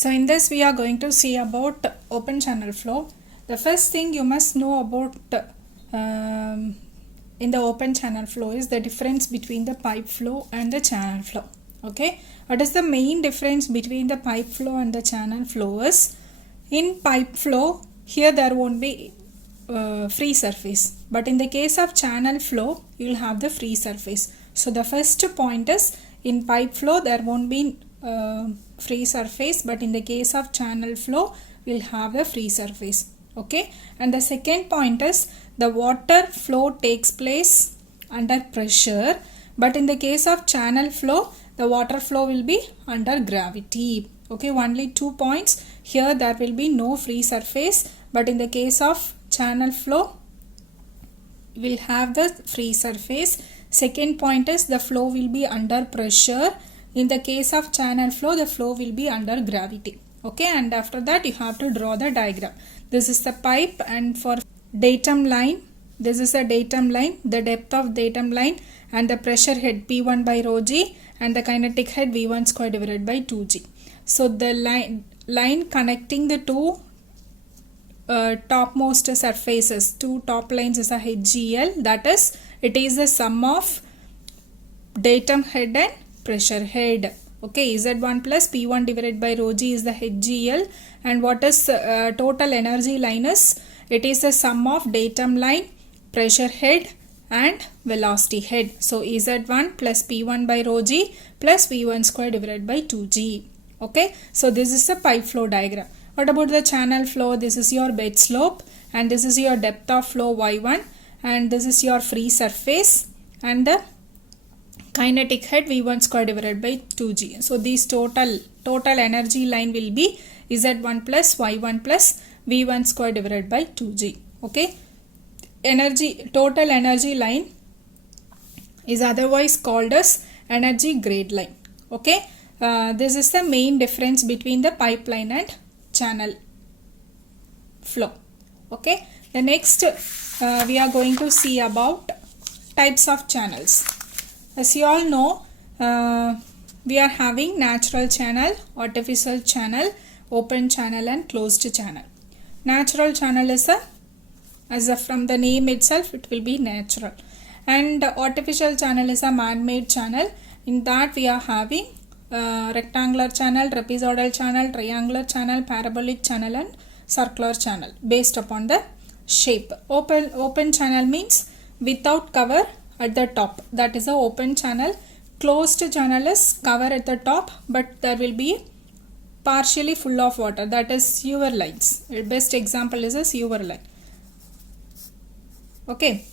So in this we are going to see about open channel flow. The first thing you must know about in the open channel flow is the difference between the pipe flow and the channel flow. Okay, what is the main difference between the pipe flow and the channel flow is, in pipe flow here there won't be free surface, but in the case of channel flow you will have the free surface. So the first point is, in pipe flow there won't be free surface, but in the case of channel flow we'll have a free surface. Okay, and the second point is, the water flow takes place under pressure, but in the case of channel flow the water flow will be under gravity. Okay, only 2 points. Here there will be no free surface, but in the case of channel flow we'll have the free surface. Second point is, the flow will be under pressure. In the case of channel flow the flow will be under gravity. Okay, and after that you have to draw the diagram. This is the pipe, and for datum line, this is a datum line, the depth of datum line, and the pressure head P1 by rho g, and the kinetic head V1 square divided by 2g. So the line connecting the two topmost surfaces, two top lines is a HGL, that is, it is the sum of datum head and pressure head. Okay, Z1 plus P1 divided by rho g is the HGL, and what is total energy line is, it is the sum of datum line, pressure head and velocity head. So Z1 plus P1 by rho g plus V1 square divided by 2g. Okay, so this is the pipe flow diagram. What about the channel flow? This is your bed slope, and this is your depth of flow Y1, and this is your free surface, and the kinetic head V1 square divided by 2g. So this total energy line will be Z1 plus Y1 plus V1 square divided by 2g. Okay, total energy line is otherwise called as energy grade line. Okay, this is the main difference between the pipeline and channel flow. Okay, the next we are going to see about types of channels. As you all know, we are having natural channel, artificial channel, open channel and closed channel. Natural channel is from the name itself it will be natural, and artificial channel is a man-made channel. In that we are having rectangular channel, trapezoidal channel, triangular channel, parabolic channel and circular channel based upon the shape. Open channel means without cover at the top, that is a open channel. Closed channel is cover at the top, but there will be partially full of water, that is sewer lines. Best example is a sewer line. Okay,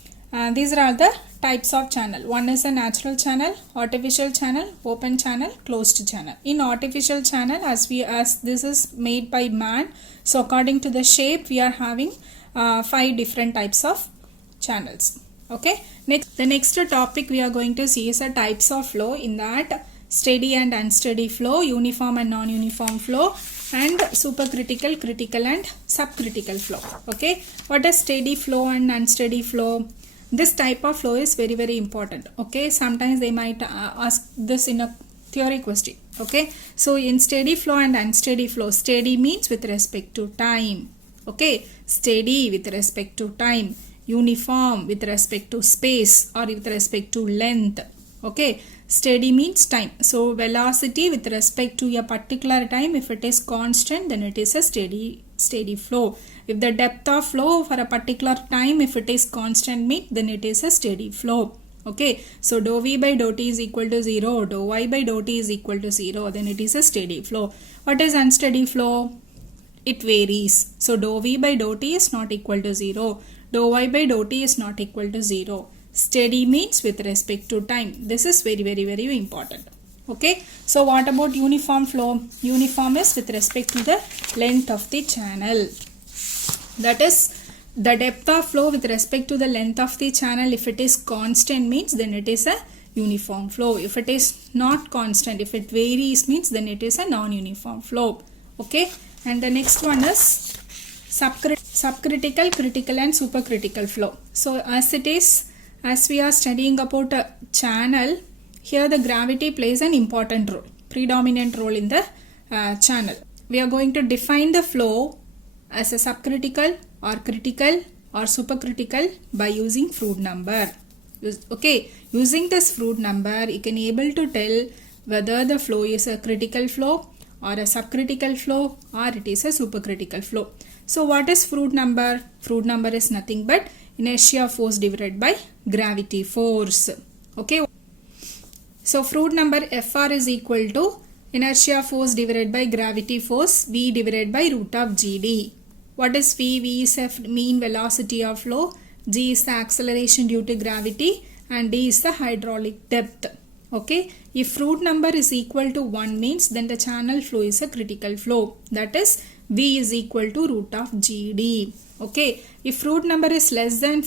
these are all the types of channel. One is a natural channel, artificial channel, open channel, closed channel. In artificial channel, as this is made by man, so according to the shape we are having 5 different types of channels. Okay, the next topic we are going to see is a types of flow. In that, steady and unsteady flow, uniform and non-uniform flow, and supercritical, critical and subcritical flow. Okay, what is steady flow and unsteady flow? This type of flow is very, very important. Okay, sometimes they might ask this in a theory question. Okay, so in steady flow and unsteady flow, steady means with respect to time. Okay, steady with respect to time, uniform with respect to space or with respect to length. Okay, steady means time. So velocity with respect to a particular time, if it is constant, then it is a steady flow. If the depth of flow for a particular time, if it is constant, then it is a steady flow. Okay, so dou v by dou t is equal to 0, dou y by dou t is equal to 0, then it is a steady flow. What is unsteady flow? It varies. So dou v by dou t is not equal to 0, dou y by dou t is not equal to 0. Steady means with respect to time. This is very, very, very important. Okay, so what about uniform flow? Uniform is with respect to the length of the channel. That is, the depth of flow with respect to the length of the channel, if it is constant, means then it is a uniform flow. If it is not constant, if it varies, means then it is a non-uniform flow. Okay, and the next one is subcritical, critical and supercritical flow. So as we are studying about a channel, here the gravity plays an important role, predominant role in the channel. we are going to define the flow as a subcritical or critical or supercritical by using Froude number. Okay, using this Froude number, you can able to tell whether the flow is a critical flow or a subcritical flow or it is a supercritical flow. So what is Froude number? Froude number is nothing but inertia force divided by gravity force. Okay. So Froude number Fr is equal to inertia force divided by gravity force V divided by root of GD. What is V? V is a mean velocity of flow, G is the acceleration due to gravity, and D is the hydraulic depth. Okay, if Froude number is equal to 1 means then the channel flow is a critical flow, that is V is equal to root of GD. Okay, if Froude number is less than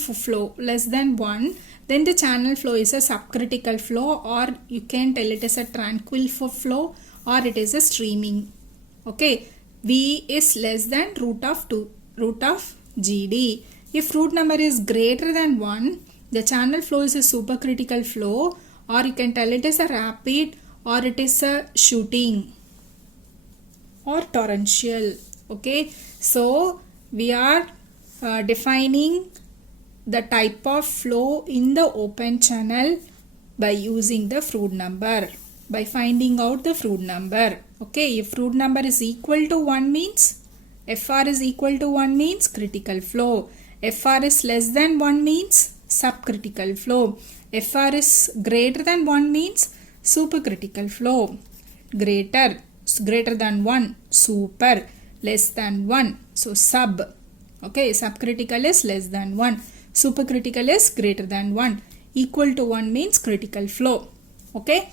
1, then the channel flow is a subcritical flow, or you can tell it is a tranquil flow, or it is a streaming. Okay, V is less than root of GD. If Froude number is greater than 1, the channel flow is a supercritical flow, or you can tell it is a rapid, or it is a shooting or torrential. Okay, so we are defining the type of flow in the open channel by using the Froude number, by finding out the Froude number. Okay, if Froude number is equal to 1 means, Fr is equal to 1 means critical flow. Fr is less than 1 means subcritical flow. Fr is greater than 1 means supercritical flow. Greater than 1, super. Less than 1, so sub. Okay, subcritical is less than 1. Supercritical is greater than 1. Equal to 1 means critical flow. Okay.